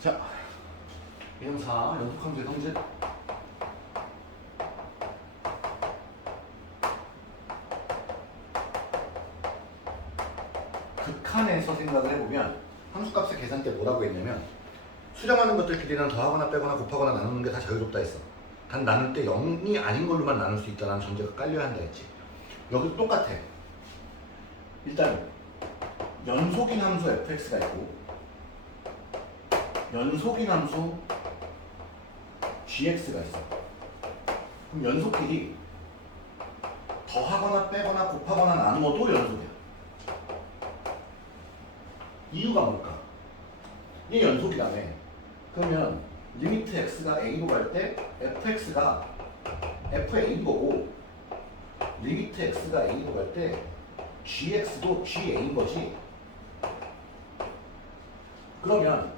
자, 204 연속함수의 성질. 극한에서 생각을 해보면 함수값의 계산 때 뭐라고 했냐면 수정하는 것들끼리는 더하거나 빼거나 곱하거나 나누는 게 다 자유롭다 했어. 단 나눌 때 0이 아닌 걸로만 나눌 수 있다는 전제가 깔려야 한다 했지. 여기도 똑같아. 일단 연속인 함수 fx가 있고 연속인 함수 gx가 있어. 그럼 연속끼리 더하거나 빼거나 곱하거나 나누어도 연속이야. 이유가 뭘까? 얘 연속이라며. 그러면 리미트 x가 a로 갈 때 fx가 fa인 거고 리미트 x가 a로 갈 때 gx도 ga인 거지. 그러면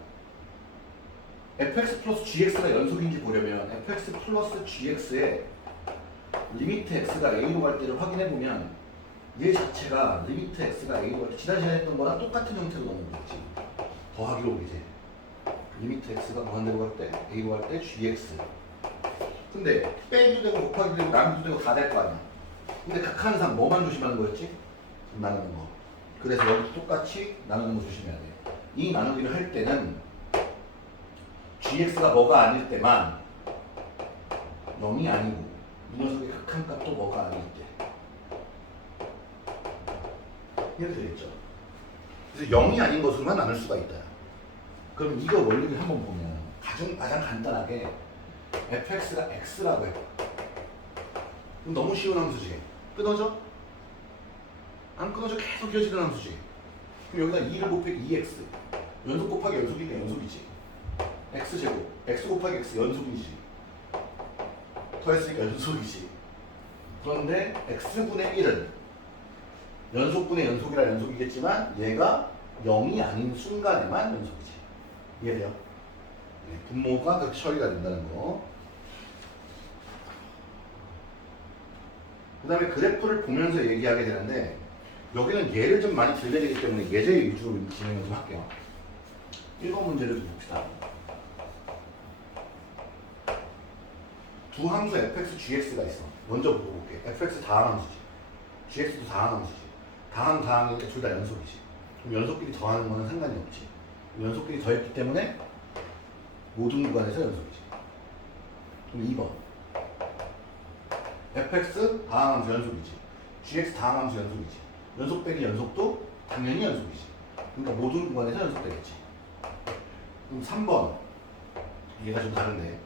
fx 플러스 gx가 연속인지 보려면 fx 플러스 gx의 리미트 x가 a로 갈 때를 확인해보면 얘 자체가 리미트 x가 a로 갈 때 지난 시간에 했던 거랑 똑같은 형태로 넣는 거지. 더하기로 이제 리미트 x가 무한대로 갈 때 a로 갈 때 gx. 근데 빼기도 되고 곱하기도 되고 나누기도 되고 다 될 거 아니야. 근데 극한상 뭐만 조심하는 거였지? 나누는 거. 그래서 여기도 똑같이 나누는 거 조심해야 돼. 이 나누기를 할 때는 gx가 뭐가 아닐 때만 0이 아니고 이 녀석의 극한값도 뭐가 아닐 때 이렇게 되겠죠. 그래서 0이 아닌 것으로만 나눌 수가 있다. 그럼 이거 원리를 한번 보면 가장 간단하게 fx가 x라고 해봐. 그럼 너무 쉬운 함수지. 끊어져? 안 끊어져. 계속 이어지는 함수지. 그럼 여기다 2를 곱하기 2x 연속 곱하기 연속이니까 연속이지. x제곱 x 곱하기 x 연속이지. 더했으니까 연속이지. 그런데 x분의 1은 연속분의 연속이라 연속이겠지만 얘가 0이 아닌 순간에만 연속이지. 이해돼요? 네, 분모가 그렇게 처리가 된다는 거. 그 다음에 그래프를 보면서 얘기하게 되는데 여기는 예를 좀 많이 들려야 되기 때문에 예제 위주로 진행을 좀 할게요. 1번 문제를 좀 봅시다. 두 함수 fx, gx가 있어. 먼저 보고 볼게. fx 다항 함수지. gx도 다항 함수지. 다항이니까 둘 다 연속이지. 그럼 연속끼리 더하는 거는 상관이 없지. 연속끼리 더했기 때문에 모든 구간에서 연속이지. 그럼 2번. fx 다항 함수 연속이지. gx 다항 함수 연속이지. 연속 빼기 연속도 당연히 연속이지. 그러니까 모든 구간에서 연속되겠지. 그럼 3번. 얘가 좀 다른데.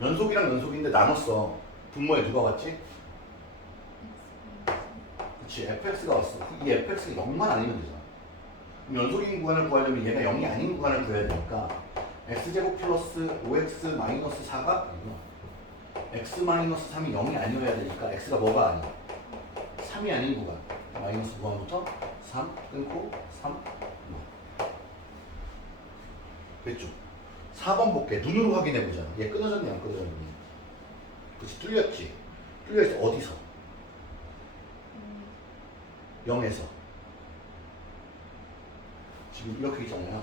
연속이랑 연속인데 나눴어. 분모에 누가 왔지? 그치, fx가 왔어. 이 fx가 0만 아니면 되잖아. 그럼 연속인 구간을 구하려면 얘가 0이 아닌 구간을 구해야 되니까 x제곱 플러스 5x 마이너스 4가 x 마이너스 3이 0이 아니어야 되니까 x가 뭐가 아니야? 3이 아닌 구간. 마이너스 무한부터 3 끊고 3 됐죠? 4번 볼게. 눈으로 확인해보자. 얘 끊어졌니 안 끊어졌니? 그치, 뚫렸지? 뚫려있어. 어디서? 0에서. 지금 이렇게 있잖아요.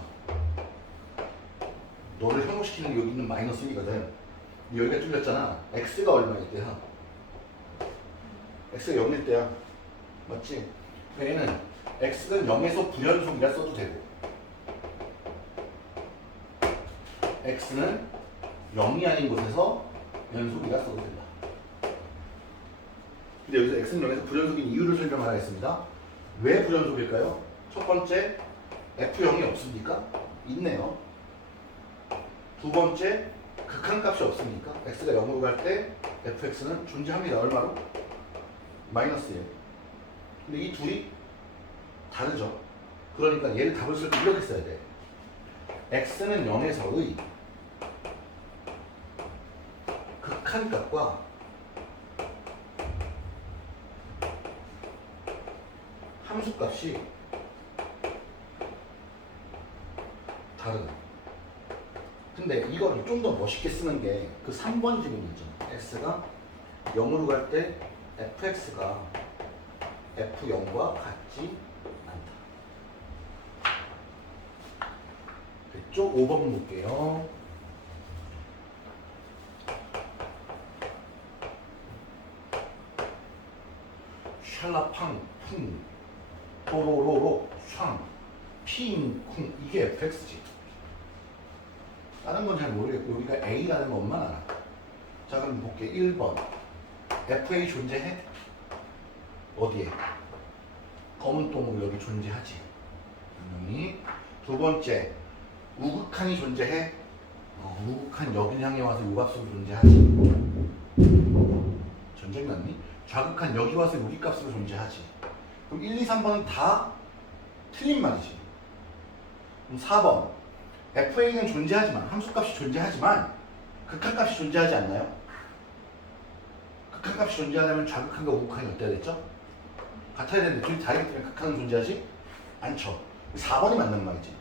너를 현혹시키는 여기 있는 마이너스 1이거든. 여기가 뚫렸잖아. x가 얼마일 때야? x가 0일 때야. 맞지? 얘는 x는 0에서 불연속이라 써도 되고 x는 0이 아닌 곳에서 연속이라 써도 된다. 근데 여기서 x는 0에서 불연속인 이유를 설명하라 했습니다. 왜 불연속일까요? 첫 번째, f0이 없습니까? 있네요. 두 번째, 극한값이 없습니까? x가 0으로 갈 때 fx는 존재합니다. 얼마로? 마이너스 1. 근데 이 둘이 다르죠. 그러니까 얘를 답을 쓸 때 이렇게 써야 돼. x는 0에서의 극한값과 함수값이 다르다. 근데 이거를 좀 더 멋있게 쓰는 게 그 3번 지문 있잖아. x가 0으로 갈 때 fx가 f0과 같지 않다. 됐죠? 맞죠? 5번 볼게요. 샬라팡 쿵 또로로로 샹 핑 쿵 이게 fx지. 다른 건 잘 모르겠고 여기가 a라는 것만 알아. 자 그럼 볼게. 1번 fa 존재해? 어디에? 검은 동으로 여기 존재하지. 분명히. 두 번째 우극한이 존재해? 우극한 여기를 향해 와서 요값으로 존재하지. 전쟁 났니? 좌극한 여기 와서 여기 값으로 존재하지. 그럼 1, 2, 3번은 다 틀린 말이지. 그럼 4번 fa는 존재하지만 함수값이 존재하지만 극한값이 존재하지 않나요? 극한값이 존재하려면 좌극한과 우극한이 어때야 됐죠? 같아야 되는데 둘이 다르기 때문에 극한은 존재하지 않죠. 4번이 맞는 말이지.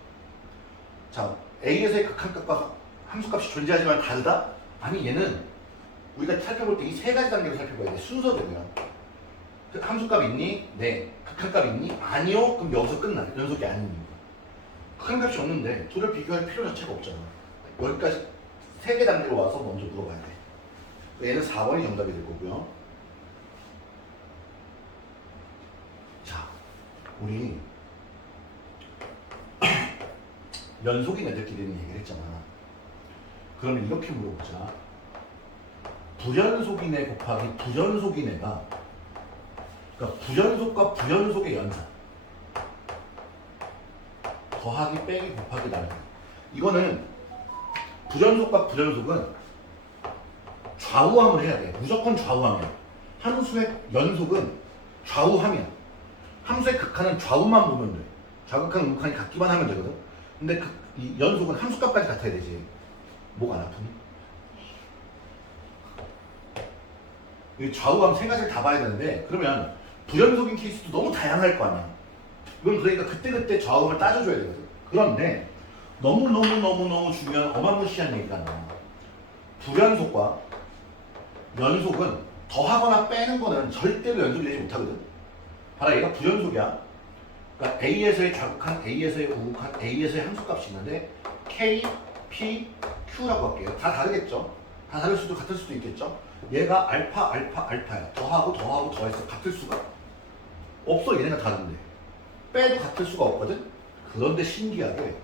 자, A에서의 극한값과 함수값이 존재하지만 다르다? 아니 얘는 우리가 살펴볼 때 이 세 가지 단계로 살펴봐야 돼. 순서대로요. 함수값 있니? 네. 극한값 있니? 아니요. 그럼 여기서 끝나. 연속이 아닌 이유가. 극한값이 없는데 둘을 비교할 필요 자체가 없잖아. 여기까지 세 개 단계로 와서 먼저 물어봐야 돼. 얘는 4번이 정답이 될 거고요. 자, 우리 연속인 애들끼리는 얘기를 했잖아. 그러면 이렇게 물어보자. 불연속인애 곱하기 부연속인애가, 그러니까 부연속과 부연속의 연산 더하기 빼기 곱하기 나누기. 이거는 부연속과 부연속은 좌우함을 해야 돼. 무조건 좌우함이야. 함수의 연속은 좌우함이야. 함수의 극한은 좌우만 보면 돼. 좌극한 우극한이 같기만 하면 되거든. 근데 이 연속은 함수값까지 같아야 되지. 목 안 아프니? 이 좌우함 세 가지를 다 봐야 되는데, 그러면 부연속인 케이스도 너무 다양할 거 아니야. 이건 그러니까 그때그때 좌우함을 따져줘야 되거든. 그런데 너무너무 중요한 어마무시한 얘기가 나와. 불연속과 연속은 더하거나 빼는 거는 절대로 연속이 되지 못하거든. 봐라, 얘가 불연속이야. 그러니까 A에서의 좌극한, A에서의 우극한, A에서의 함수값이 있는데 K, P, Q라고 할게요. 다 다르겠죠? 다 다를 수도 같을 수도 있겠죠? 얘가 알파야. 더하고 더해서 같을 수가 없어. 얘네가 다른데. 빼도 같을 수가 없거든? 그런데 신기하게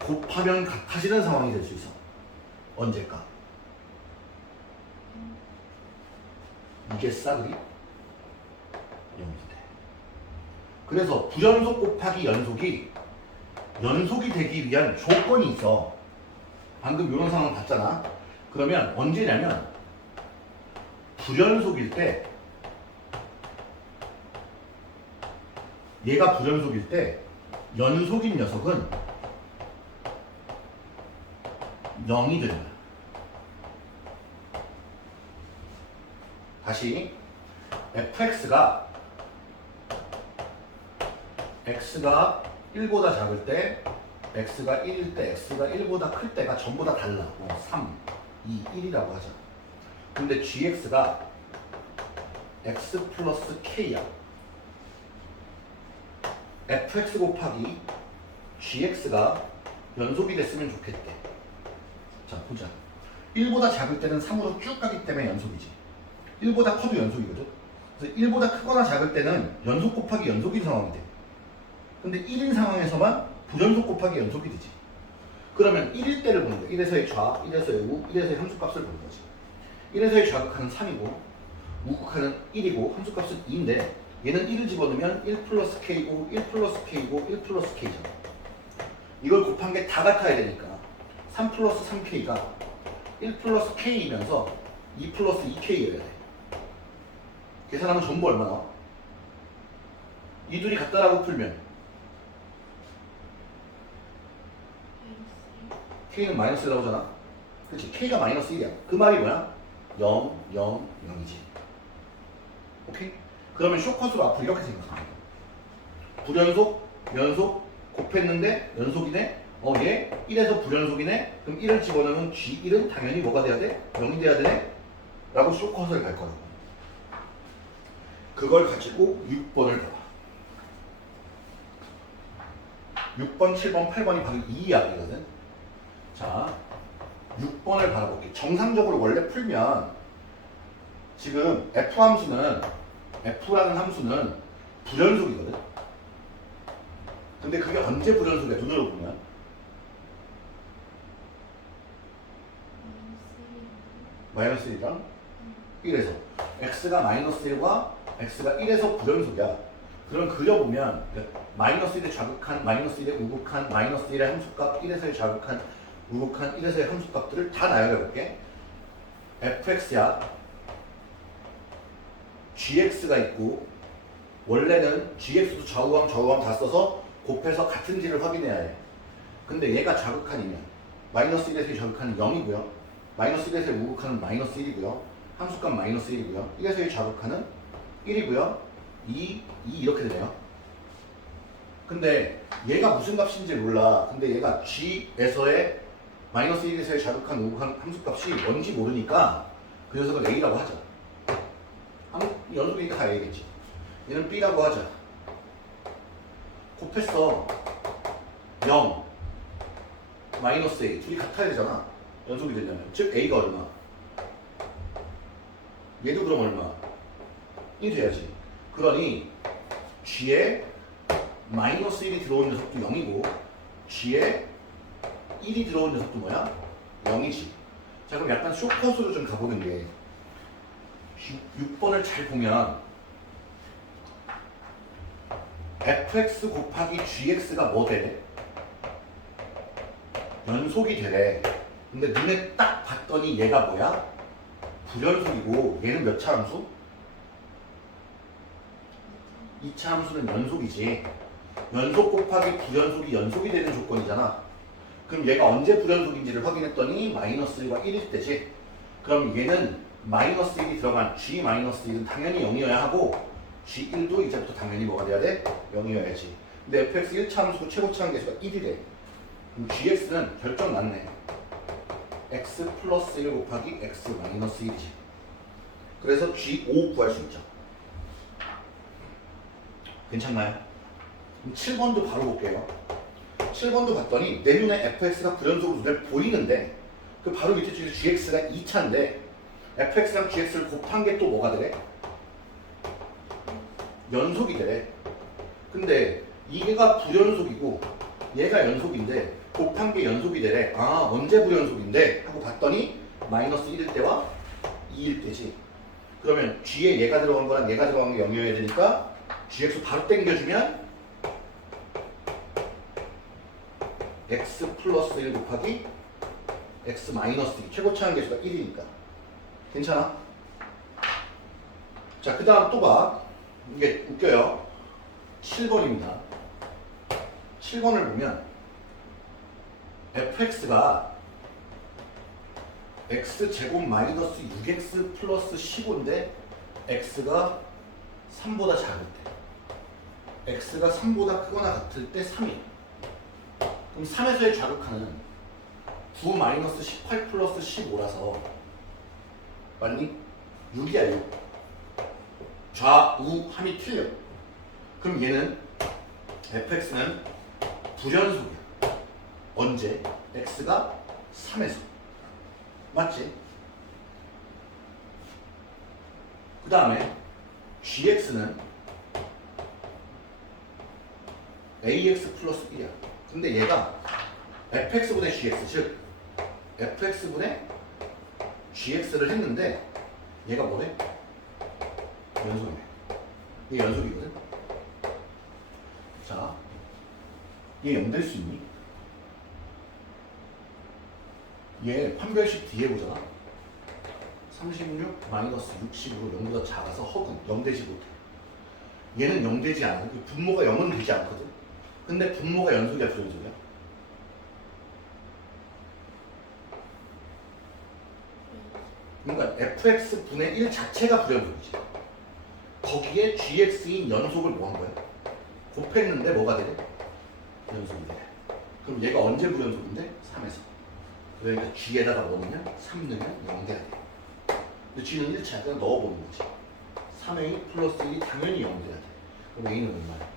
곱하면 같아지는 상황이 될 수 있어. 언제까? 이게 싸그리 0이 돼. 그래서 부연속 곱하기 연속이 되기 위한 조건이 있어. 방금 이런 상황 봤잖아. 그러면 언제냐면 불연속일 때, 얘가 불연속일 때 연속인 녀석은 0이 되는 거야. 다시 fx가 x가 1보다 작을 때, x가 1일 때, x가 1보다 클 때가 전부 다 달라. 3, 2, 1이라고 하자. 근데 gx가 x 플러스 k야. fx 곱하기 gx가 연속이 됐으면 좋겠대. 자, 보자. 1보다 작을 때는 3으로 쭉 가기 때문에 연속이지. 1보다 커도 연속이거든. 그래서 1보다 크거나 작을 때는 연속 곱하기 연속인 상황이 돼. 근데 1인 상황에서만 부연속 곱하기 연속이 되지. 그러면 1일 때를 보는 거야. 1에서의 좌, 1에서의 우, 1에서의 함수값을 보는 거지. 1에서의 좌극하는 3이고 우극하는 1이고 함수값은 2인데 얘는 1을 집어넣으면 1 플러스 K고 1 플러스 K고 1 플러스 K잖아. 이걸 곱한 게 다 같아야 되니까 3 플러스 3K가 1 플러스 K이면서 2 플러스 2K여야 돼. 계산하면 전부 얼마 나와? 이 둘이 같다라고 풀면 K는 마이너스 1 나오잖아. 그렇지. K가 마이너스 1이야. 그 말이 뭐야? 0, 0, 0이지. 오케이? 그러면 쇼컷으로 앞으로 이렇게 생각하면 돼. 불연속, 연속, 곱했는데 연속이네? 얘 1에서 불연속이네? 그럼 1을 집어넣으면 G1은 당연히 뭐가 돼야 돼? 0이 돼야 되네? 라고 쇼컷을 갈 거라고. 그걸 가지고 6번을 봐봐. 6번, 7번, 8번이 바로 이 이야기거든. 6번을 바라볼게. 정상적으로 원래 풀면 지금 F라는 함수는 불연속이거든. 근데 그게 언제 불연속이야? 눈으로 보면 마이너스 1이랑 1에서 x가 마이너스 1과 x가 1에서 불연속이야. 그럼 그려보면 마이너스 1에 좌극한, 마이너스 1에 우극한, 마이너스 1의 함수값, 1에서의 좌극한, 우극한, 1에서의 함수값들을 다 나열해볼게. fx야 gx가 있고, 원래는 gx도 좌우함 다 써서 곱해서 같은지를 확인해야 해. 근데 얘가 좌극한이면 마이너스 1에서의 좌극한은 0이고요. 마이너스 1에서의 우극한은 마이너스 1이고요. 함수값 마이너스 1이고요. 1에서의 좌극한은 1이고요. 2 이렇게 되네요. 근데 얘가 무슨 값인지 몰라. 근데 얘가 g에서의 마이너스 1에서의 좌극한, 우극한 함수값이 뭔지 모르니까 그 녀석을 a라고 하자. 연속이니까 다 a겠지. 얘는 b라고 하자. 곱했어. 0 마이너스 a 둘이 같아야 되잖아. 연속이 되려면. 즉 a가 얼마? 얘도 그럼 얼마? 1이 돼야지. 그러니 g에 마이너스 1이 들어온 녀석도 0이고 g에 1이 들어온 녀석도 뭐야? 0이지. 자, 그럼 약간 쇼컷으로 좀 가보는 게 6번을 잘 보면 fx 곱하기 gx가 뭐 되래? 연속이 되래. 근데 눈에 딱 봤더니 얘가 뭐야? 불연속이고 얘는 몇 차 함수? 2차 함수는 연속이지. 연속 곱하기 불연속이 연속이 되는 조건이잖아. 그럼 얘가 언제 불연속인지를 확인했더니 마이너스 1과 1일 때지. 그럼 얘는 마이너스 1이 들어간 g-1은 당연히 0이어야 하고 g1도 이제부터 당연히 뭐가 돼야 돼? 0이어야지. 근데 fx 1차 함수 최고차 한계수가 1이래. 그럼 gx는 결정 났네. x 플러스 1 곱하기 x 마이너스 1이지. 그래서 g5 구할 수 있죠. 괜찮나요? 그럼 7번도 바로 볼게요. 7번도 봤더니 내 눈에 fx가 불연속으로 눈에 보이는데 그 바로 밑에 줄에 gx가 2차인데 fx랑 gx를 곱한 게 또 뭐가 되래? 연속이 되래. 근데 이게가 불연속이고 얘가 연속인데 곱한 게 연속이 되래. 아, 언제 불연속인데? 하고 봤더니 마이너스 1일 때와 2일 때지. 그러면 g에 얘가 들어간 거랑 얘가 들어간 게 0이어야 되니까 gx 바로 당겨주면 x 플러스 1 곱하기 x 마이너스 2 최고차 한계수가 1이니까 괜찮아? 자, 그 다음 또 봐. 이게 웃겨요. 7번입니다. 7번을 보면 fx가 x제곱 마이너스 6x 플러스 15인데 x가 3보다 작을 때, x가 3보다 크거나 같을 때 3이야. 그럼 3에서의 좌극하는 9 마이너스 18 플러스 15라서 맞니? 6이야 6. 좌우함이 틀려. 그럼 얘는 fx는 불연속이야. 언제? x가 3에서. 맞지? 그 다음에 gx는 ax 플러스 1이야. 근데 얘가 fx분의 gx, 즉 fx분의 gx를 했는데 얘가 뭐래? 연속이네. 얘 연속이거든? 자, 얘 0 될 수 있니? 얘 판별식 뒤에 보잖아. 36 마이너스 60으로 0보다 작아서 허군 0 되지 못해. 얘는 0 되지 않아. 분모가 0은 되지 않거든. 근데 분모가 연속이야, 불연속이야? 그러니까 fx 분의 1 자체가 불연속이지. 거기에 gx인 연속을 뭐 한 거야? 곱했는데 뭐가 되래? 연속이 돼. 그럼 얘가 언제 불연속인데? 3에서. 그러니까 g에다가 뭐 넣으면 3 넣으면 0 돼야 돼. 근데 g는 1차 그냥 넣어보는 거지. 3a 플러스 1이 당연히 0 돼야 돼. 그럼 a는 얼마야?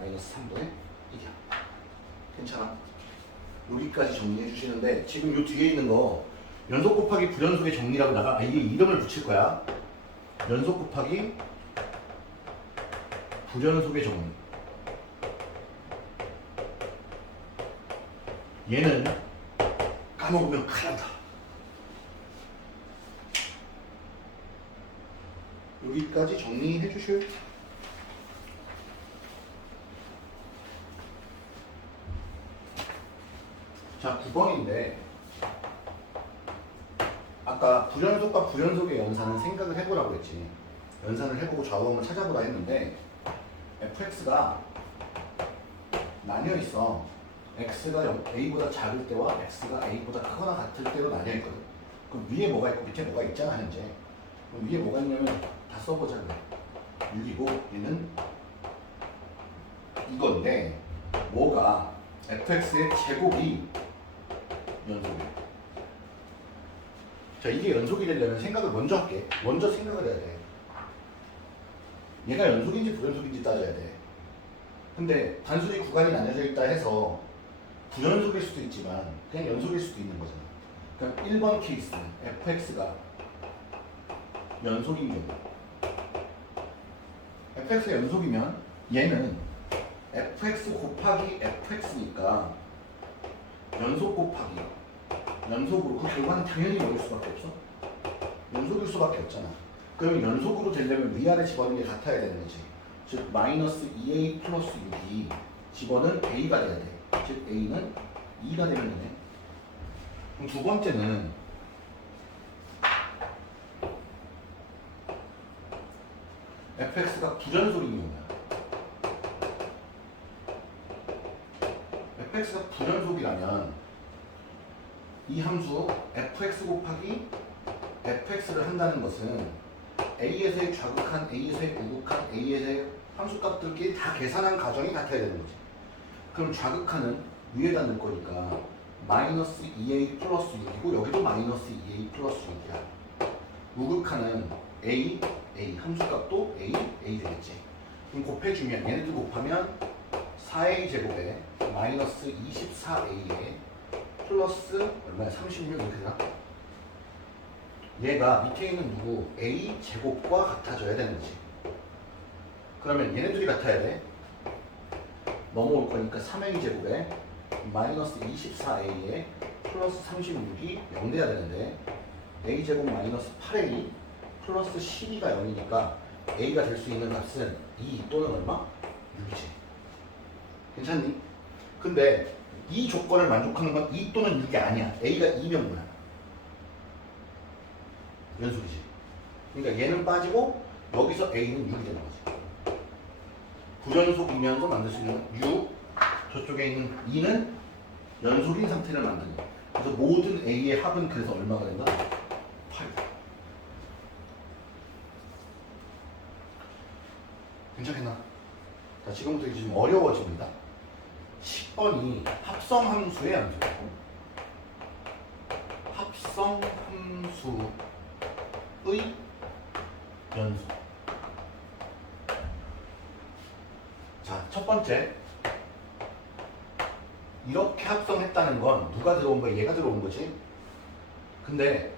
마이너스 3분의 1이야. 괜찮아? 여기까지 정리해 주시는데 지금 요 뒤에 있는 거 연속 곱하기 불연속의 정리라고 나가 이게 이름을 붙일 거야. 연속 곱하기 불연속의 정리. 얘는 까먹으면 큰일 난다. 여기까지 정리해 주실. 자, 9번인데 아까 불연속과 불연속의 연산은 생각을 해보라고 했지. 연산을 해보고 좌우함을 찾아보라 했는데 fx가 나뉘어 있어. x가 a보다 작을 때와 x가 a보다 크거나 같을 때로 나뉘어 있거든. 그럼 위에 뭐가 있고 밑에 뭐가 있잖아 현재. 그럼 위에 뭐가 있냐면 다 써보자 그래. 6이고 얘는 이건데 뭐가 fx의 제곱이 연속이야. 자, 이게 연속이 되려면 생각을 먼저 할게. 먼저 생각을 해야 돼. 얘가 연속인지 불연속인지 따져야 돼. 근데 단순히 구간이 나뉘어져 있다 해서 불연속일 수도 있지만 그냥 연속일 수도 있는 거잖아. 그러니까 1번 케이스는 fx가 연속인 경우. fx가 연속이면 얘는 fx 곱하기 fx니까 연속 곱하기 연속으로 그 결과는 당연히 뭐일 수밖에 없어? 연속일 수밖에 없잖아. 그러면 연속으로 되려면 위아래 집어넣는 게 같아야 되는 거지. 즉 마이너스 2a 플러스 6이 집어는 a가 돼야 돼. 즉 a는 2가 되면 되네. 그럼 두 번째는 fx가 불연속인 경우야. fx가 불연속이라면 이 함수 fx 곱하기 fx를 한다는 것은 a에서의 좌극한, a에서의 우극한, a에서의 함수값들끼리 다 계산한 과정이 같아야 되는 거지. 그럼 좌극한은 위에다 넣을 거니까 마이너스 2a 플러스 6이고 여기도 마이너스 2a 플러스 6이야. 우극한은 a, a 함수값도 a, a 되겠지. 그럼 곱해주면 얘네들 곱하면 4a 제곱에 마이너스 24a에 플러스 얼마야? 36 이렇게 되나? 얘가 밑에 있는 누구? a 제곱과 같아져야 되는 거지. 그러면 얘네들이 같아야 돼. 넘어올 거니까 3a 제곱에 마이너스 24a에 플러스 36이 0 돼야 되는데 a 제곱 마이너스 8a 플러스 12가 0이니까 a가 될 수 있는 값은 2 또는 얼마? 6이지. 괜찮니? 근데 이 조건을 만족하는 건 2 또는 6이 아니야. a가 2면 뭐야? 연속이지. 그러니까 얘는 빠지고 여기서 a는 6이 되는 거지. 불연속이면서 만들 수 있는 6, 저쪽에 있는 2는 연속인 상태를 만드는 거야. 그래서 모든 a의 합은 그래서 얼마가 된다? 8. 괜찮겠나? 자, 지금부터 이제 좀 어려워집니다. 10번이 합성함수의 연속이고 합성함수의 연속. 자, 첫 번째 이렇게 합성했다는 건 누가 들어온 거야? 얘가 들어온 거지. 근데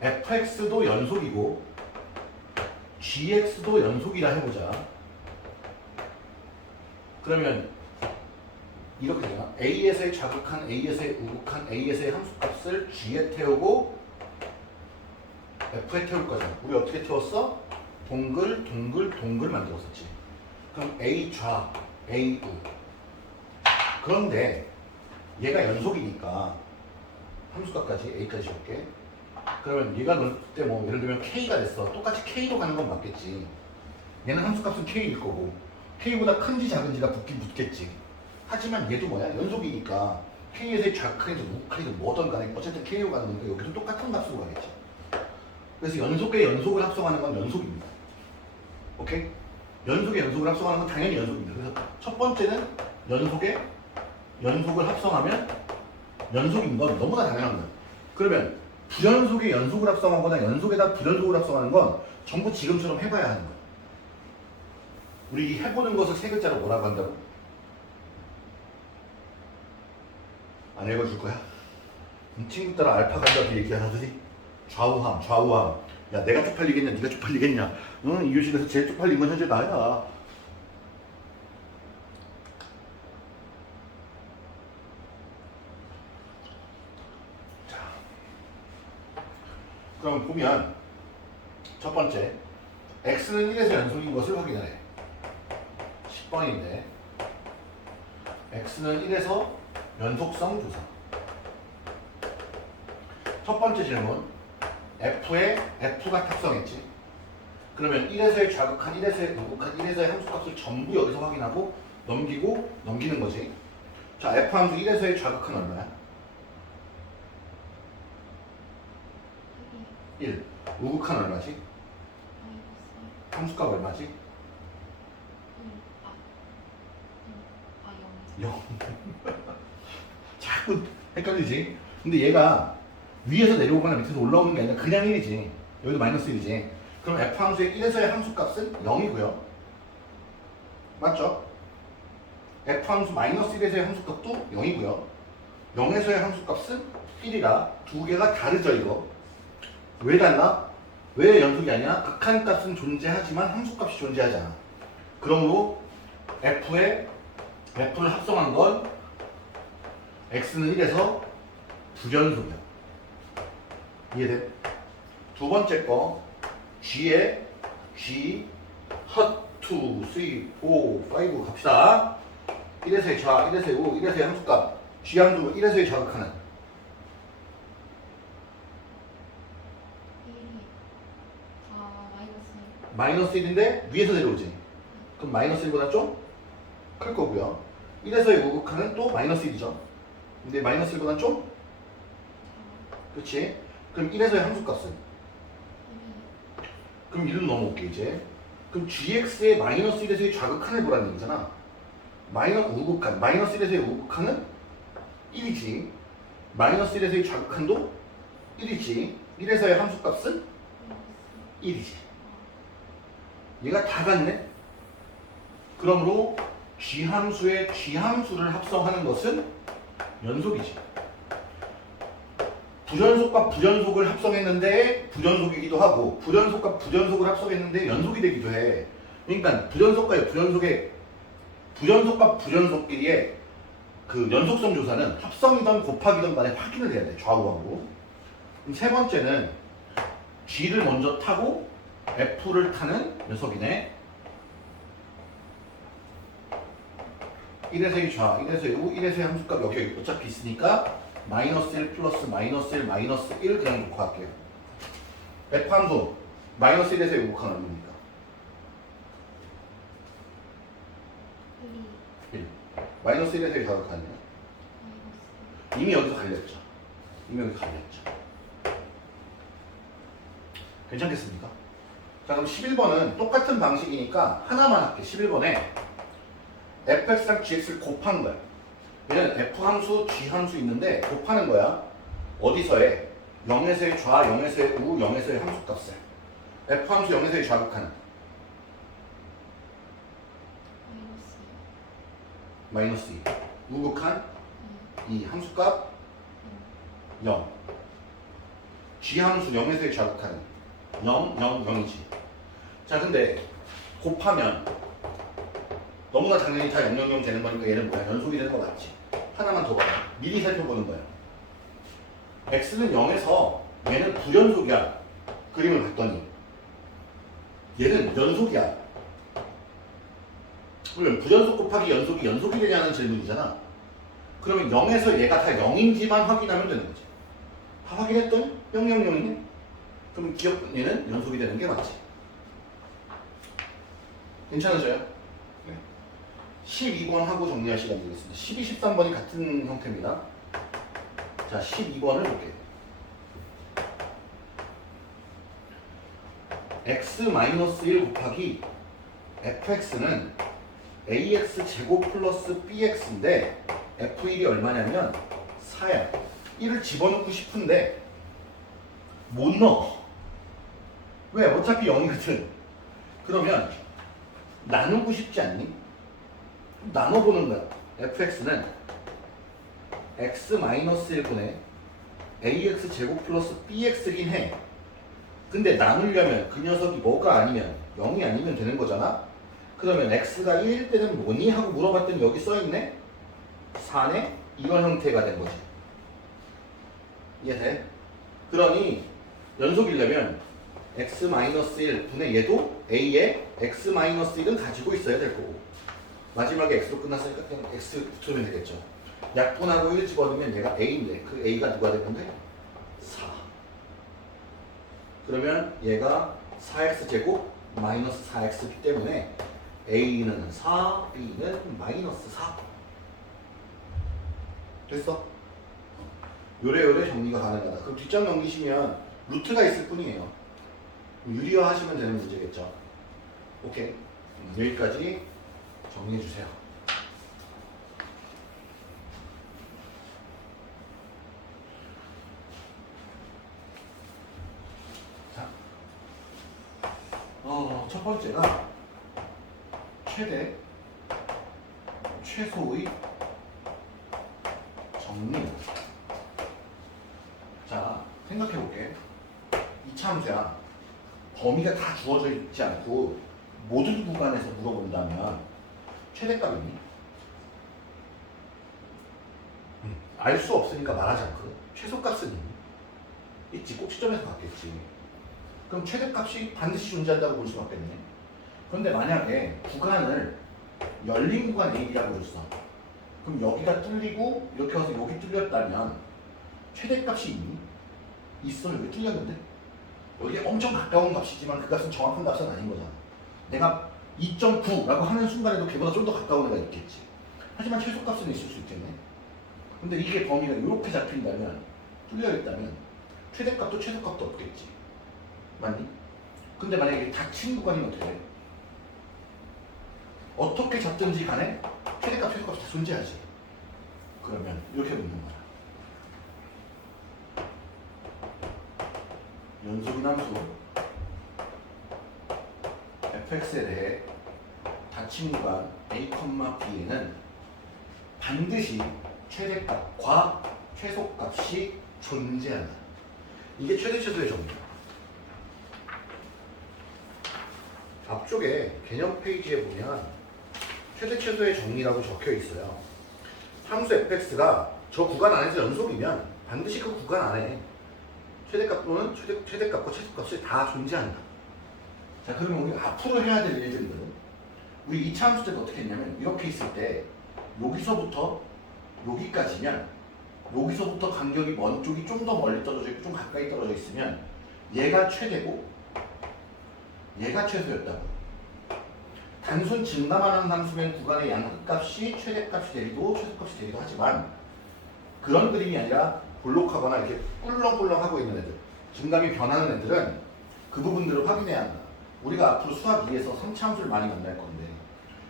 fx도 연속이고 gx도 연속이라 해보자. 그러면 이렇게 되나? a에서의 좌극한, a에서의 우극한, a에서의 함수값을 g에 태우고 f에 태울 거잖아. 우리 어떻게 태웠어? 동글, 동글, 동글 만들었었지. 그럼 a 좌, a 우. 그런데 얘가 연속이니까 함수값까지 a까지 줄게. 그러면 얘가 넣을 때 뭐 예를 들면 k가 됐어. 똑같이 k로 가는 건 맞겠지. 얘는 함수값은 k일 거고 k보다 큰지 작은지가 붙긴 붙겠지. 하지만 얘도 뭐야? 연속이니까 k에서의 좌클이든 우클이든 뭐든 간에 어쨌든 k로 가는 거니까 여기도 똑같은 값으로 가겠지. 그래서 연속의 연속을 합성하는 건 연속입니다. 오케이? 연속의 연속을 합성하는 건 당연히 연속입니다. 그래서 첫 번째는 연속의 연속을 합성하면 연속인 건 너무나 당연한 거예요. 그러면 불연속의 연속을 합성하거나 연속에다 불연속을 합성하는 건 전부 지금처럼 해봐야 하는 거예요. 우리 이 해보는 것을 세 글자로 뭐라고 한다고? 안 읽어줄 거야? 친구 따라 알파 간다고 얘기하더니 좌우함. 야 내가 쪽팔리겠냐 네가 쪽팔리겠냐. 응? 이 교실에서 제일 쪽팔린 건 현재 나야. 자, 그럼 보면 첫 번째 x는 1에서 연속인 것을 확인하래. 10번인데 x는 1에서 연속성 조사. 첫 번째 질문 F가 탑성했지. 그러면 1에서의 좌극한, 1에서의 우극한, 1에서의 함수값을 전부 여기서 확인하고 넘기는 거지. 자, F 함수 1에서의 좌극한 얼마야? 1. 우극한 얼마지? 함수값 얼마지? 0. 자꾸 헷갈리지? 근데 얘가 위에서 내려오거나 밑에서 올라오는 게 아니라 그냥 1이지. 여기도 마이너스 1이지. 그럼 F 함수의 1에서의 함수값은 0이고요. 맞죠? F 함수 마이너스 1에서의 함수값도 0이고요. 0에서의 함수값은 1이라 두 개가 다르죠, 이거. 왜 달라? 왜 연속이 아니야? 극한값은 존재하지만 함수값이 존재하잖아. 그러므로 F를 합성한 건 X는 1에서 부연속이야. 이해돼? 두 번째 거 G에 G 헛 2, 3, 4, 5 갑시다. 1에서의 좌, 1에서의 우, 1에서의 함수값 G 함수 1에서의 좌극하는 마이너스 1인데 위에서 내려오지. 그럼 마이너스 1보다 좀 클 거고요. 1에서의 우극하는 또 마이너스 1이죠. 근데 마이너스 1보다 좀 그렇지? 그럼 1에서의 함수값은? 그럼 1은 넘어올게 이제. 그럼 gx의 마이너스 1에서의 좌극한을 보라는 얘기잖아. 마이너스 1에서의 우극한은 1이지. 마이너스 1에서의 좌극한도 1이지. 1에서의 함수값은 1이지. 얘가 다 같네. 그러므로 g함수의 g함수를 합성하는 것은 연속이지. 부전속과 부전속을 합성했는데 부전속이기도 하고 부전속과 부전속을 합성했는데 연속이 되기도 해. 그러니까 부전속과 부전속끼리의 그 연속성 조사는 합성이든 곱하기든 간에 확인을 해야 돼. 좌우하고. 세 번째는 G를 먼저 타고 F를 타는 녀석이네. 1에서의 좌, 1에서의 우, 1에서의 함수값 여기 어차피 있으니까 마이너스 1 플러스 마이너스 1 마이너스 1 그냥 놓고 할게요. F 함수 마이너스 1에서의 우극한 얼마입니까? 1. 마이너스 1에서의 좌극한이요? 이미 여기서 갈렸죠. 괜찮겠습니까? 자, 그럼 11번은 똑같은 방식이니까 하나만 할게. 11번에 fx랑 gx를 곱한 거야. 얘는 f 함수, g 함수 있는데 곱하는 거야. 어디서의? 0에서의 좌, 0에서의 우, 0에서의 함수값을. f 함수 0에서의 좌극하는 마이너스 2. 우극한 2. 함수값 0. g 함수 0에서의 좌극하는 0, 0, 0이지. 자, 근데 곱하면 너무나 당연히 다 0, 0, 0 되는 거니까 얘는 뭐야? 연속이 되는 거 맞지? 하나만 더 봐라. 미리 살펴보는 거야. x는 0에서 얘는 부연속이야. 그림을 봤더니 얘는 연속이야. 물론 부연속 곱하기 연속이 되냐는 질문이잖아. 그러면 0에서 얘가 다 0인지만 확인하면 되는 거지. 다 확인했더니 0, 0, 0이네? 그럼 얘는 연속이 되는 게 맞지. 괜찮으셔요? 네. 12번 하고 정리할 시간 되겠습니다. 12, 13번이 같은 형태입니다. 자, 12번을 볼게요. x-1 곱하기 fx는 ax 제곱 플러스 bx인데 f1이 얼마냐면 4야. 1을 집어넣고 싶은데 못 넣어. 왜? 어차피 0이거든. 그러면 나누고 싶지 않니? 나눠보는 거야. fx는 x-1분의 ax 제곱 플러스 bx긴 해. 근데 나누려면 그 녀석이 뭐가 아니면 0이 아니면 되는 거잖아. 그러면 x가 1일 때는 뭐니? 하고 물어봤더니 여기 써있네? 4네? 이런 형태가 된 거지. 이해돼? 그러니 연속이려면 x-1 분의 얘도 a에 x-1은 가지고 있어야 될 거고, 마지막에 x로 끝났으니까 그냥 x 붙으면 되겠죠. 약분하고 1 집어넣으면 얘가 a인데 그 a가 누가 되는 데 4. 그러면 얘가 4x제곱 마이너스 4x이기 때문에 a는 4, b는 마이너스 4. 됐어? 요래요래 정리가 가능하다. 그럼 뒷장 넘기시면 루트가 있을 뿐이에요. 유리화 하시면 되는 문제겠죠. 오케이. 여기까지 정리해 주세요. 자, 첫 번째가 최대, 최소의 정리. 자, 생각해 볼게. 이 참수야. 범위가 다 주어져 있지 않고 모든 구간에서 물어본다면 최대값이니? 알 수 없으니까 말하지 않거든. 최소값은 있니? 있지. 꼭 시점에서 받겠지. 그럼 최대값이 반드시 존재한다고 볼 수는 없겠네. 그런데 만약에 구간을 열린 구간 A라고 줬어. 그럼 여기가 뚫리고 이렇게 와서 여기 뚫렸다면 최대값이 있니? 있어. 여기 뚫렸는데? 여기 엄청 가까운 값이지만 그 값은 정확한 값은 아닌 거잖아. 내가 2.9라고 하는 순간에도 걔보다 좀 더 가까운 애가 있겠지. 하지만 최소값은 있을 수 있겠네. 근데 이게 범위가 이렇게 잡힌다면, 뚫려있다면 최대값도 최소값도 없겠지. 맞니? 근데 만약에 닫힌 구간이면 어떻게 돼? 어떻게 잡든지 간에 최대값, 최소값이 다 존재하지. 그러면 이렇게 묻는 거야. 연속인 함수 fx에 대해 닫힌 구간 a, b에는 반드시 최대값과 최소값이 존재한다. 이게 최대 최소의 정의야. 앞쪽에 개념 페이지에 보면 최대 최소의 정리라고 적혀 있어요. 함수 fx가 저 구간 안에서 연속이면 반드시 그 구간 안에 최대값 또는 최대값과 최소값이 다 존재한다. 자, 그러면 우리가 앞으로 해야 될 일들은, 우리 2차 함수 때도 어떻게 했냐면 이렇게 있을 때 여기서부터 여기까지면, 여기서부터 간격이 먼 쪽이 좀 더 멀리 떨어져 있고 좀 가까이 떨어져 있으면 얘가 최대고 얘가 최소였다고. 단순 증가만 하는 함수면 구간의 양끝값이 최대값이 되기도 최소값이 되기도 하지만, 그런 그림이 아니라 볼록하거나 이렇게 꿀렁꿀렁 하고 있는 애들, 증감이 변하는 애들은 그 부분들을 확인해야 한다. 우리가 앞으로 수학 2에서 3차 함수를 많이 만날 건데,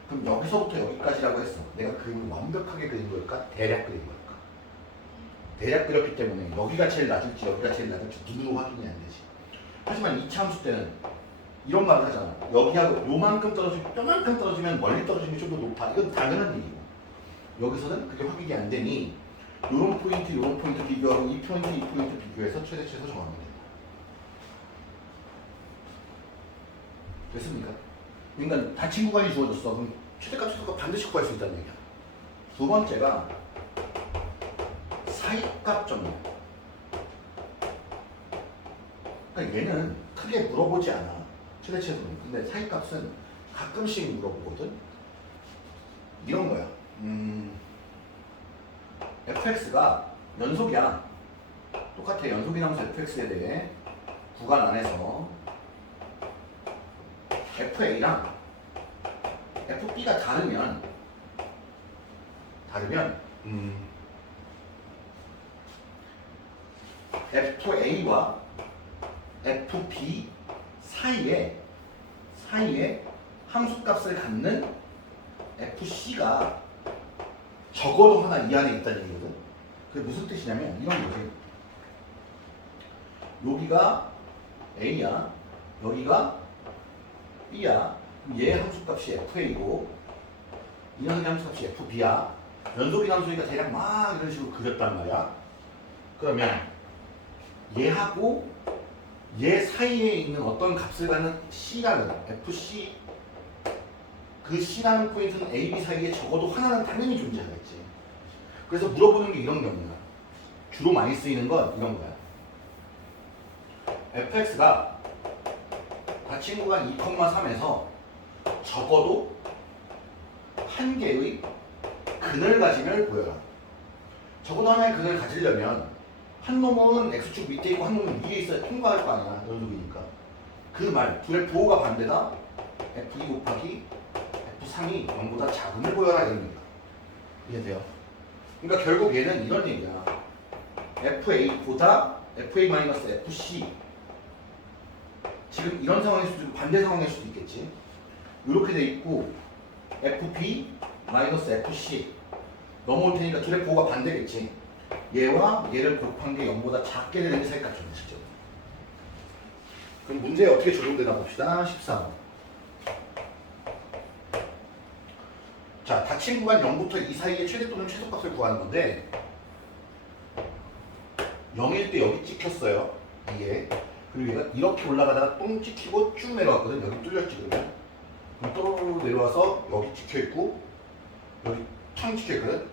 그럼 여기서부터 여기까지라고 했어. 내가 그림을 완벽하게 그린 걸까? 대략 그린 걸까? 대략 그렸기 때문에 여기가 제일 낮을지 여기가 제일 낮을지 눈으로 확인이 안 되지. 하지만 2차 함수 때는 이런 말을 하잖아. 여기하고 요만큼 떨어지고 뼈만큼 떨어지면 멀리 떨어지는 게 좀 더 높아. 이건 당연한 얘기고, 여기서는 그게 확인이 안 되니 요런 포인트 비교하고 이 포인트 비교해서 최대 최소 정하면 된다. 됐습니까? 그러니까 닫힌 구간이 주어졌어. 그럼 최대값 최소값 반드시 구할 수 있다는 얘기야. 두 번째가 사이값 정리. 그러니까 얘는 크게 물어보지 않아. 최대 최소는. 근데 사이값은 가끔씩 물어보거든. 이런 거야. fx가 연속이야. 똑같아. 연속인 함수 fx에 대해 구간 안에서 fa랑 fb가 다르면 fa와 fb 사이에 함수값을 갖는 fc가 적어도 하나 이 안에 있다는 얘기거든. 그게 무슨 뜻이냐면 이런 거지. 여기가 a야, 여기가 b야. 얘 함수값이 fa고 이 녀석의 함수값이 fb야. 연속인 함수니까 대략 막 이런 식으로 그렸단 말이야. 그러면 얘하고 얘 사이에 있는 어떤 값을 갖는 C라는 FC, 그 C라는 포인트는 A, B 사이에 적어도 하나는 당연히 존재하겠지. 그래서 물어보는 게 이런 겁니다. 주로 많이 쓰이는 건 이런 거야. fx가 닫힌 구간 2,3에서 적어도 한 개의 근을 가지면 보여라. 적어도 하나의 근을 가지려면 한 놈은 x축 밑에 있고 한 놈은 위에 있어야 통과할 거 아니야. 연속이니까. 그 말, 둘의 부호가 반대다. f2 곱하기 f3이 0보다 작음을 보여라 이런 얘기야. 이해돼요? 그러니까 결국 얘는 이런 얘기야. fa보다 fa-fc, 지금 이런 상황일 수도 있고 반대 상황일 수도 있겠지. 이렇게 돼 있고 fb-fc 넘어올 테니까 둘의 부호가 반대겠지. 얘와 얘를 곱한 게 0보다 작게 되는 게 사이값이네, 실제. 그럼 문제에 어떻게 적용되나 봅시다. 14번. 자, 닫힌 구간 0부터 2 사이의 최대 또는 최소값을 구하는 건데 0일 때 여기 찍혔어요. 이게. 그리고 얘가 이렇게 올라가다가 똥 찍히고 쭉 내려왔거든. 여기 뚫렸지 그러면. 그럼 또르르 내려와서 여기 찍혀있고 여기 탕 찍혀있거든.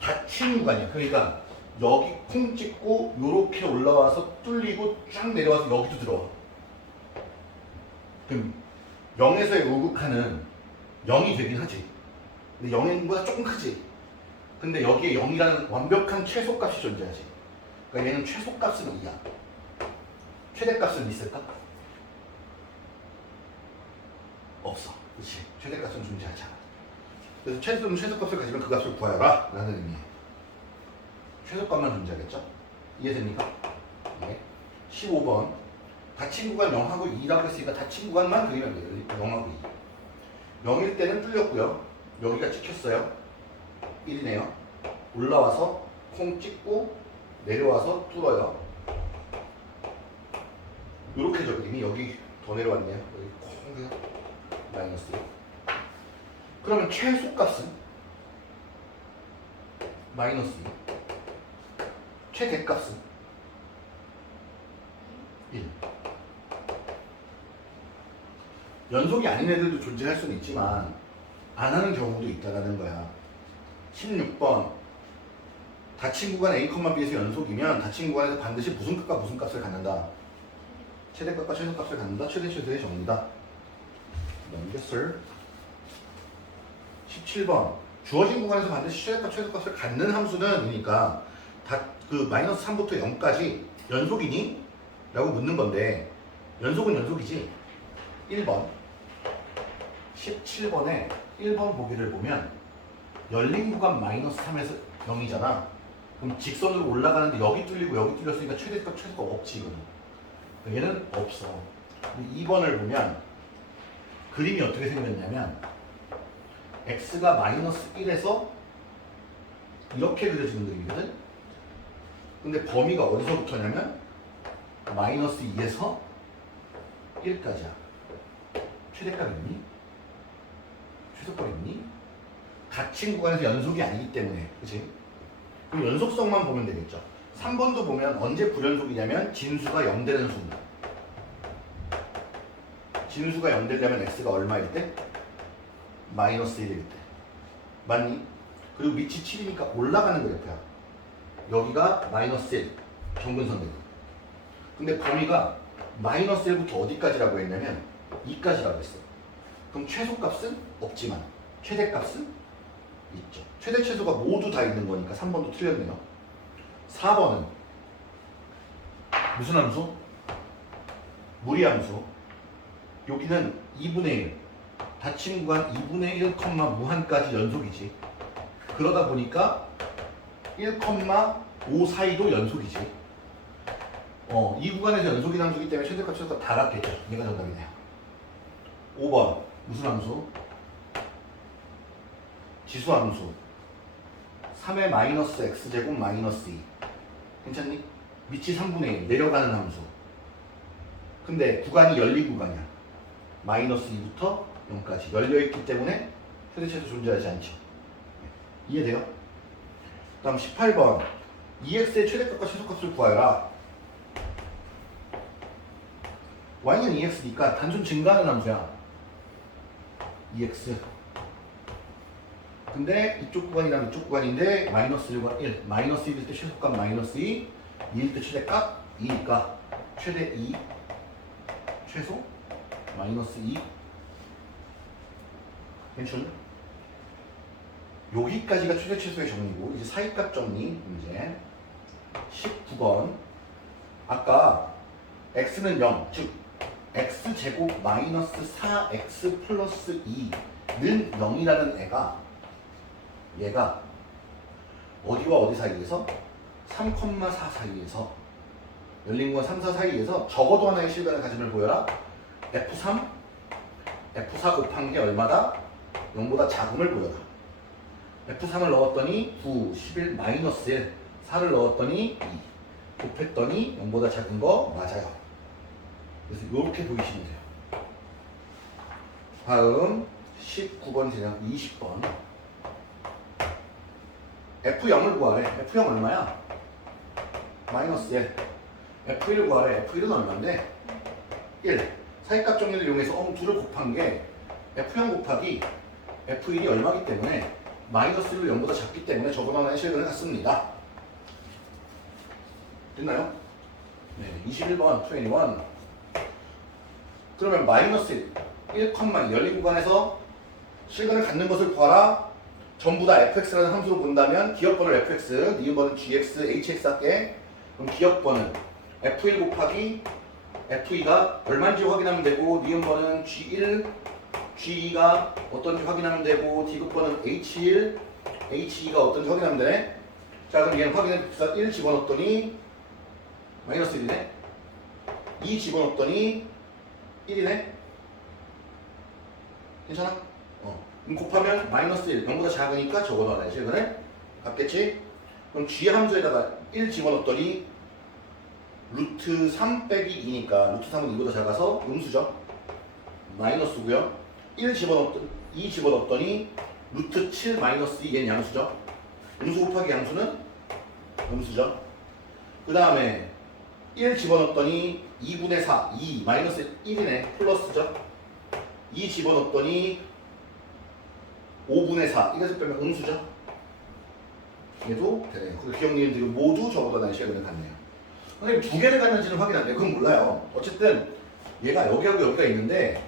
닫힌 구간이야. 그러니까 여기 콩 찍고 요렇게 올라와서 뚫리고 쫙 내려와서 여기도 들어와. 그럼 0에서의 우극한은 0이 되긴 하지. 근데 0보다 조금 크지. 근데 여기에 0이라는 완벽한 최소값이 존재하지. 그러니까 얘는 최소값은 2야. 최대값은 있을까? 없어. 그렇지. 최대값은 존재하지 않아. 그래서 최소값을 가지면 그 값을 구하여라 라는 의미예요. 최소값만 존재하겠죠? 이해됩니까? 네. 15번. 닫힌 구간 0하고 2라고 했으니까 닫힌 구간만 그리면 돼요. 0하고 2. 0일 때는 뚫렸고요. 여기가 찍혔어요. 1이네요. 올라와서 콩 찍고 내려와서 뚫어요. 이렇게 적으니 여기 더 내려왔네요. 여기 콩 마이너스. 그러면 최소값은 마이너스 2. 최대값은 1. 연속이 아닌 애들도 존재할 수는 있지만 안 하는 경우도 있다라는 거야. 16번. 닫힌 구간 A, B에서 연속이면 닫힌 구간에서 반드시 무슨 값과 무슨 값을 갖는다. 최대값과 최소값을 갖는다. 최대의 정리다. 넘겼을. 17번. 주어진 구간에서 반드시 최대값, 최소값을 갖는 함수는 이니까 그 마이너스 3부터 0까지 연속이니? 라고 묻는 건데 연속은 연속이지. 1번. 17번에 1번 보기를 보면 열린 구간 마이너스 3에서 0이잖아. 그럼 직선으로 올라가는데 여기 뚫리고 여기 뚫렸으니까 최대값, 최소값 없지 이거는. 얘는 없어. 2번을 보면 그림이 어떻게 생겼냐면 x가 마이너스 1에서 이렇게 그려지는 그림이거든. 근데 범위가 어디서부터냐면 마이너스 2에서 1까지야. 최대값 있니? 최소값 있니? 닫힌 구간에서 연속이 아니기 때문에. 그치? 그럼 연속성만 보면 되겠죠. 3번도 보면 언제 불연속이냐면 진수가 0 되는 순간. 진수가 0 되려면 x가 얼마일 때? 마이너스 1일 때. 맞니? 그리고 밑이 7이니까 올라가는 그래프야. 여기가 마이너스 1, 정근선 되고. 근데 범위가 마이너스 1부터 어디까지라고 했냐면 2까지라고 했어. 그럼 최소값은 없지만 최대값은 있죠. 최대 최소가 모두 다 있는 거니까 3번도 틀렸네요. 4번은 무슨 함수? 무리함수. 여기는 2분의 1. 닫힌 구간 2분의 1, 무한까지 연속이지. 그러다 보니까 1,5 사이도 연속이지. 이 구간에서 연속이 함수이기 때문에 최대값, 최소값 다 같겠죠. 얘가 정답이네요. 5번 무슨 함수? 지수함수. 3의 마이너스 x제곱 마이너스 2. 괜찮니? 밑이 3분의 1 내려가는 함수. 근데 구간이 열린 구간이야. 마이너스 2부터 0까지 열려있기 때문에 최대 최소 존재하지 않죠. 이해돼요? 다음 18번 2x의 최대값과 최소값을 구하여라. y는 2x니까 단순 증가하는 함수야. 2x. 근데 이쪽 구간이랑 이쪽 구간인데 마이너스 1과 1. 마이너스 1일 때 최소값 마이너스 2, 2일 때 최대값 2니까 최대 2, 최소 마이너스 2. 괜찮죠? 여기까지가 최대 최소의 정리고 이제 사이값 정리 문제 19번. 아까 x는 0, 즉 x제곱 마이너스 4x 플러스 2는 0이라는 얘가 어디와 어디 사이에서? 3,4 사이에서 열린 구간 3, 4 사이에서 적어도 하나의 실간의 가짐을 보여라. F3, F4 곱한 게 얼마다? 0보다 작음을 보여라. F3을 넣었더니 9, 11, 마이너스 1, 4를 넣었더니 2, 곱했더니 0보다 작은 거 맞아요. 그래서 이렇게 보이시면 돼요. 다음 19번 제작 20번. F0을 구하래. F0 얼마야? 마이너스 1. F1을 구하래. F1은 얼마인데? 1. 사이값 정리를 이용해서 2를 곱한 게 F0 곱하기 F1이 얼마기 때문에 마이너스 1로 0보다 작기 때문에 적어도 하나의 실근을 갖습니다. 됐나요? 네, 21번, 21. 그러면 마이너스 1, 1, 열린 구간에서 실근을 갖는 것을 구하라. 전부 다 fx라는 함수로 본다면 기억번호를 fx, 니은번은 gx, hx 할게. 그럼 기억번은 f1 곱하기 f2가 얼마인지 확인하면 되고 니은번은 g1, g2가 어떤지 확인하면 되고 디귿번은 h1, h2가 어떤지 확인하면 되네. 자 그럼 얘는 확인해 봅시다. 1 집어넣었더니 마이너스 1이네. 2 집어넣었더니 1이네. 괜찮아? 그럼 곱하면 마이너스 1, 0보다 작으니까 적어도 하나의 실근을 갖겠지? 그럼 g 함수에다가 1 집어넣었더니 루트 3 빼기 2니까 루트 3은 2보다 작아서 음수죠. 마이너스고요. 2 집어넣었더니 루트 7 마이너스 2, 얘는 양수죠. 음수 곱하기 양수는 음수죠. 그 다음에 1 집어넣었더니 2분의 4, 2 마이너스 1이네. 플러스죠. 2 집어넣었더니 5분의 4 이것을 빼면 음수죠. 얘도 되네요. 그리고 기억니은들이 모두 적어도 하나의 실근을 갖네요. 선생님 두 개를 갖는지는 확인 안 돼. 그건 몰라요. 어쨌든 얘가 여기하고 여기가 있는데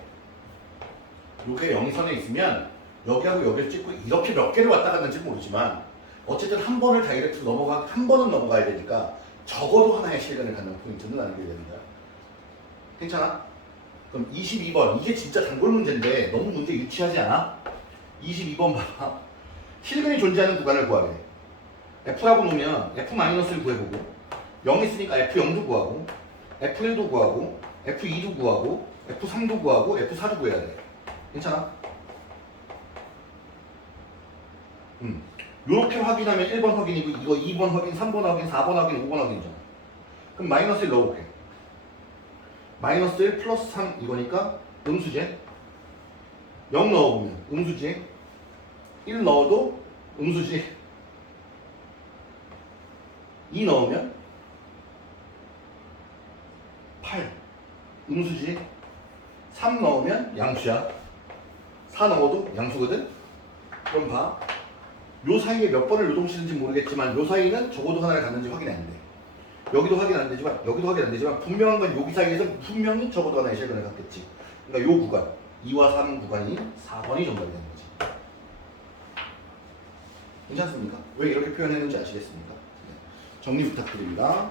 이렇게 0이 선에 있으면 여기하고 여기를 찍고 이렇게 몇 개를 왔다 갔는지는 모르지만 어쨌든 한 번을 다이렉트로 한 번은 넘어가야 되니까 적어도 하나의 실근을 갖는 포인트는 알게 됩니다. 괜찮아? 그럼 22번 이게 진짜 단골 문제인데 너무 문제 유치하지 않아? 22번 봐봐. 실근이 존재하는 구간을 구하래. F라고 놓으면 F-를 구해보고 0 있으니까 F0도 구하고 F1도 구하고 F2도 구하고 F3도 구하고 F4도 구해야 돼. 괜찮아? 요렇게 확인하면 1번 확인이고 이거 2번 확인, 3번 확인, 4번 확인, 5번 확인이잖아. 그럼 마이너스 1 넣어볼게. 마이너스 1 플러스 3 이거니까 음수제. 0 넣어보면 음수지. 1 넣어도 음수지. 2 넣으면 8 음수지. 3 넣으면 양수야. 4 넣어도 양수거든. 그럼 봐. 요 사이에 몇 번을 요동치는지 모르겠지만 요 사이는 적어도 하나를 갖는지 확인이 안 돼. 여기도 확인 안 되지만 여기도 확인 안 되지만 분명한 건 여기 사이에서 분명히 적어도 하나의 실근을 갖겠지. 그러니까 요 구간 2와 3 구간이 4번이 정답이 되는 거지. 괜찮습니까? 왜 이렇게 표현했는지 아시겠습니까? 정리 부탁드립니다.